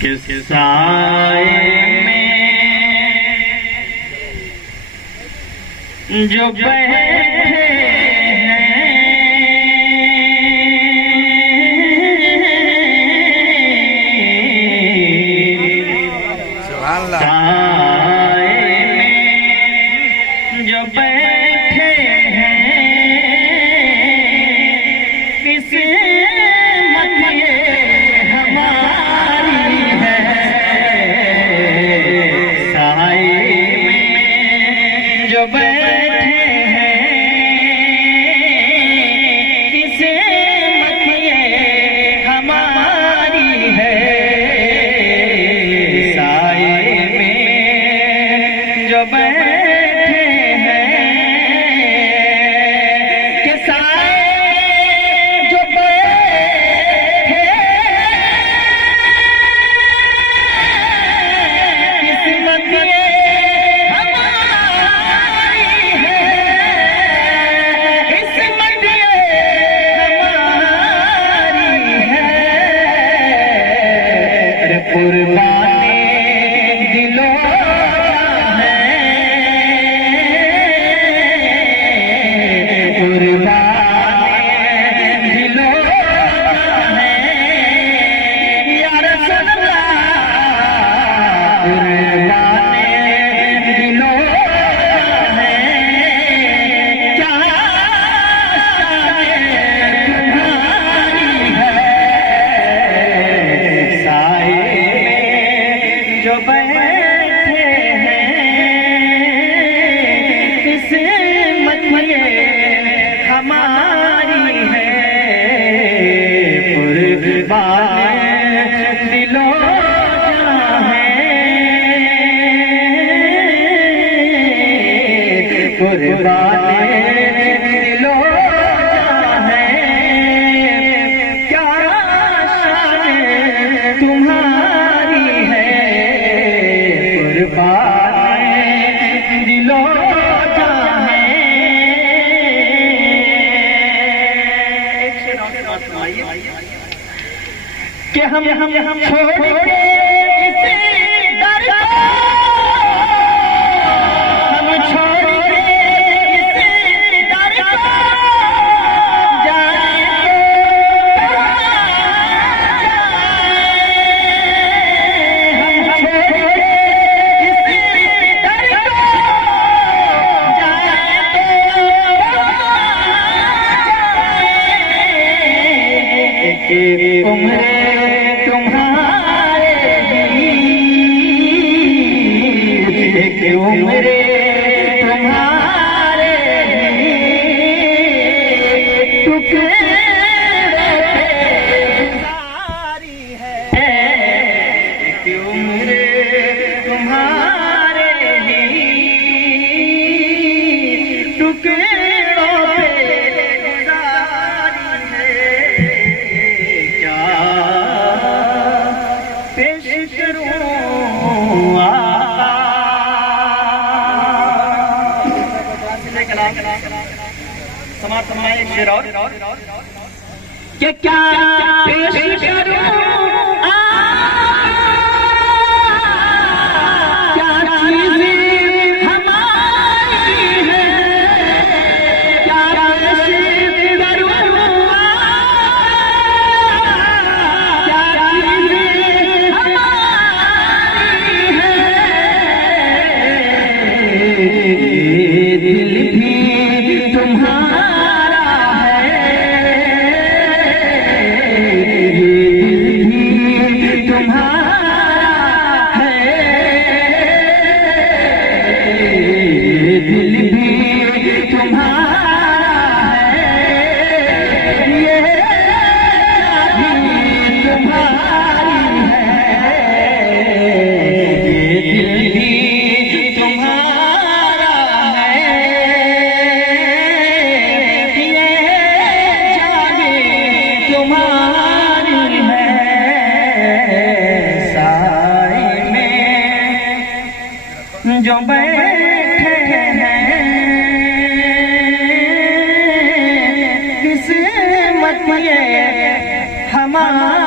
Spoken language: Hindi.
किस साए में जो बैठे कि हम छोड़ के इसी दर को, हम छोड़ के इसी दर को जाए हम छोड़ के इसी दर को जाए उम्र उम्रे तुम्हारे टुकड़े सारी है कि उम्रे तुम्हारे टुकड़ों पे सारी है। क्या पेश करूं समाप्त हमारा एक शेर और कि क्या पेश करूं क्या चीज़ें हमारी है, क्या पेश करूं क्या चीज़ें हमारी है। दिल भी तुम्हारा जो बैठे हैं किस्मत ये हमारा